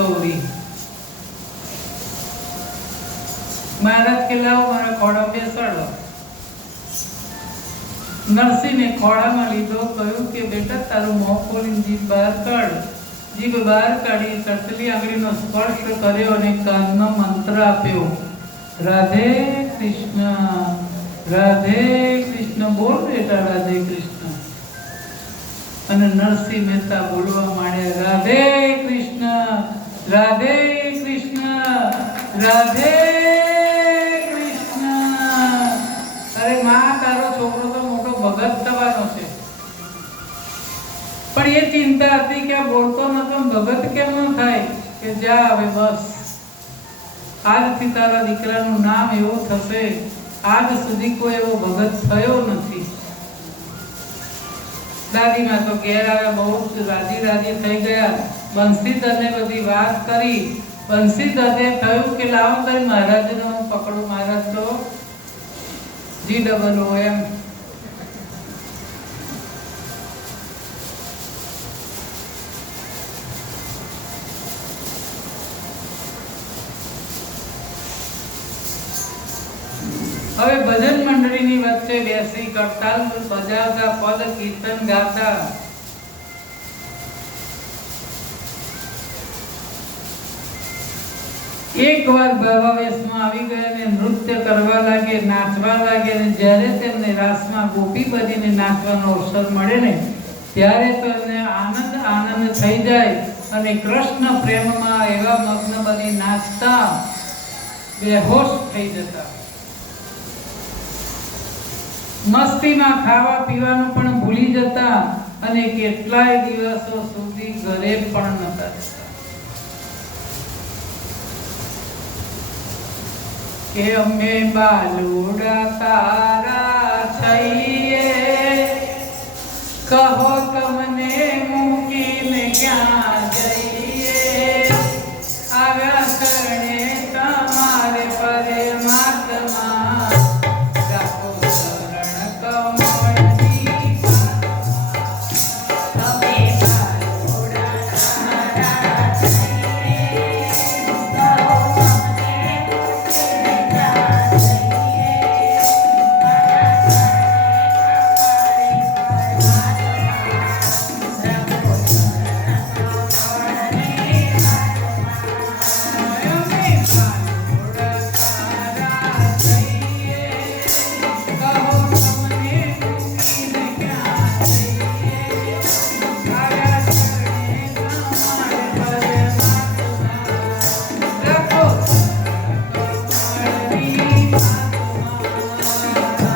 सौरी। महाराज के लाओ मारा खोड़ा बेसाड़ो। नरसिंह ने खोड़ा में लीधो, कहू के बेटा तारू मोह खोलीने जीभ बहार काढ। जीभ बहार काढी तळतली आंगळीनो स्पर्श कर्यो अने काननो मंत्र आप्यो, राधे कृष्ण बोल बेटा राधे कृष्ण। अने नरसिंह मेहता बोलवा मांड्या, राधे कृष्ण राधे कृष्ण राधे कृष्ण। अरे मां तारो छोकरो तो मोटो भगत थवानो छे, पण ये चिंता हती के बोलतो नतो भगत केम न थाय के जा हवे बस આજથી તારા દીકરાનું નામ એવું થશે, આજ સુધી કોઈ એવો ભગત થયો નથી। દાદીમાં તો ઘેર આવ્યા, બહુ રાજી થઈ ગયા। બંસીધરને બધી વાત કરી। બંસીધરને થયું કે લાવો તારી મહારાજને હું પકડું, મહારાજ તો GOO એમ। હવે ભજન મંડળીની વચ્ચે બેસી કરતાલ બજાવતા, પદ કીર્તન ગાતા। એકવાર ભાવાવેશમાં આવી ગયા ને નૃત્ય કરવા લાગે, નાચવા લાગે ને જ્યારે તેમને રાસમાં ગોપી બનીને નાચવાનો અવસર મળે ને ત્યારે તો એને આનંદ થઈ જાય અને કૃષ્ણ પ્રેમમાં એવા મગ્ન બની નાચતા બેહોશ થઈ જતા। મસ્તીમાં ખાવા પીવાનું પણ ભૂલી જતા અને કેટલાય દિવસો સુધી ઘરે પણ નતા જતા। કે અમે બાલુડા તારા છઈએ, કહો તમને મૂકીને ક્યાં